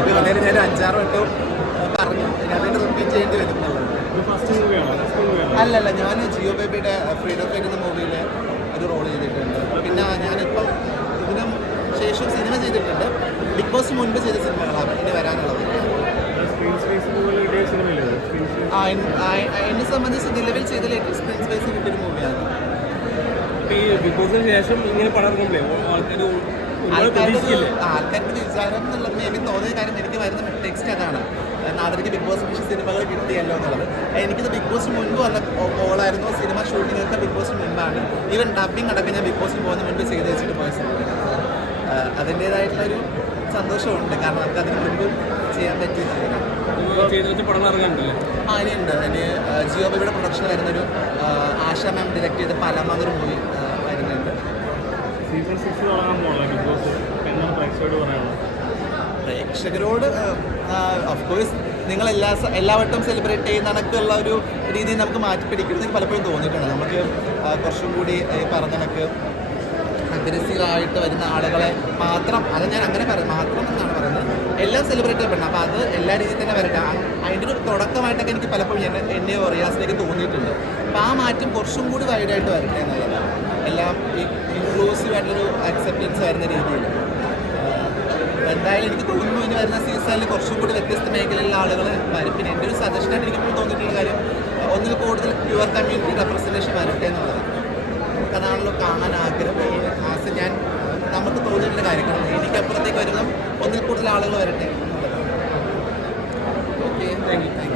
ഇത് വളരെ ഞാൻ 5-6 വട്ടവും പറഞ്ഞു അതിൻ്റെ റിപ്പീറ്റ് ചെയ്യേണ്ടി വരും എന്നുള്ളത്. അല്ലല്ല, ഞാൻ ജിയോ ബേബിയുടെ ഫ്രീഡം ഫൈറ്റ് എന്ന മൂവിയിൽ ഒരു റോൾ ചെയ്തിട്ടുണ്ട്. പിന്നെ ഞാനിപ്പം ഇതിനും ശേഷം സിനിമ ചെയ്തിട്ടുണ്ട്. ബിഗ് ബോസ് മുൻപ് ചെയ്ത സിനിമകളാണ് ഇനി വരാനുള്ളത്. എന്നെ സംബന്ധിച്ച് നിലവിൽ ചെയ്ത ലേറ്റസ്റ്റ് സ്ക്രീൻ സ്പേസ് കിട്ടിയൊരു മൂവിയാണ്. ബിഗ് ബോസിന് ശേഷം ഇങ്ങനെ പടർന്നുണ്ടേ ആൾക്കാർക്ക് വിചാരം എന്നുള്ള മേ ബി തോന്നിയ കാര്യം എനിക്ക് വരുന്ന ടെക്സ്റ്റ് അതാണ്. നാളേക്ക് ബിഗ് ബോസ് പക്ഷേ സിനിമകൾ കിട്ടിയല്ലോ എന്നുള്ളത്. എനിക്കിത് ബിഗ് ബോസിന് മുൻപ് വല്ല പോളായിരുന്നു. സിനിമ ഷൂട്ടിങ്ങൊക്കെ ബിഗ് ബോസിന് മുൻപാണ്. ഈവൻ ഡബിങ് അടക്കം ഞാൻ ബിഗ് ബോസിന് പോകുന്ന മുൻപ് ചെയ്ത് വെച്ചിട്ട് പോയ സിനിമ. അതിൻ്റേതായിട്ടുള്ളൊരു സന്തോഷമുണ്ട്. കാരണം നമുക്ക് അതിന് മുൻപ് ചെയ്യാൻ പറ്റിയിട്ടുണ്ട്. ഇനിയുണ്ട്. ഇനി ജിയോ ബേബിയുടെ പ്രൊഡക്ഷൻ വരുന്നൊരു ആശ മാം ഡയറക്ട് ചെയ്ത പലമാന്നൊരു മൂവി വരുന്നുണ്ട്. പ്രേക്ഷകരോട് ഓഫ് കോഴ്സ് നിങ്ങൾ എല്ലാ വട്ടവും സെലിബ്രേറ്റ് ചെയ്യുന്ന കണക്കുള്ള ഒരു രീതിയിൽ നമുക്ക് മാറ്റിപ്പിടിക്കരുതെന്ന് പലപ്പോഴും തോന്നിയിട്ടുണ്ട്. നമുക്ക് കുറച്ചും കൂടി പറഞ്ഞ കണക്ക് അഗ്രസീവായിട്ട് വരുന്ന ആളുകളെ മാത്രം, അത് ഞാൻ അങ്ങനെ മാത്രം എന്നാണ് പറയുന്നത്, എല്ലാം സെലിബ്രേറ്റ് ചെയ്യപ്പെടണം. അപ്പോൾ അത് എല്ലാ രീതിയിൽ തന്നെ വരട്ടെ. അതിൻ്റെ ഒരു തുടക്കമായിട്ടൊക്കെ എനിക്ക് പലപ്പോഴും എന്നെയോ റിയാസിലേക്ക് തോന്നിയിട്ടുണ്ട്. അപ്പോൾ ആ മാറ്റം കുറച്ചും കൂടി വൈഡായിട്ട് വരട്ടെ എന്നുള്ളതാണ്. എല്ലാം ഇൻക്ലൂസീവായിട്ടൊരു അക്സെപ്റ്റൻസ് വരുന്ന രീതിയിൽ. എന്തായാലും എനിക്ക് തോന്നുന്നു ഇനി വരുന്ന സീസണിൽ കുറച്ചും കൂടി വ്യത്യസ്ത മേഖലയിലുള്ള ആളുകൾ വരും. പിന്നെ എൻ്റെ ഒരു സജഷനായിട്ട് എനിക്കിപ്പോൾ തോന്നിയിട്ടുള്ള കാര്യം, ഒന്നിൽ കൂടുതൽ പ്യുവർ കമ്മ്യൂണിറ്റി റെപ്രസെൻറ്റേഷൻ വരട്ടെ എന്നുള്ളത്. നമുക്കതാണല്ലോ കാണാൻ ആഗ്രഹം. നമുക്ക് തോന്നിയിട്ടുള്ള കാര്യങ്ങൾ എനിക്കപ്പുറത്തേക്ക് വരുമ്പം ഒന്നിൽ കൂടുതൽ ആളുകൾ വരട്ടെ. Okay, thank you.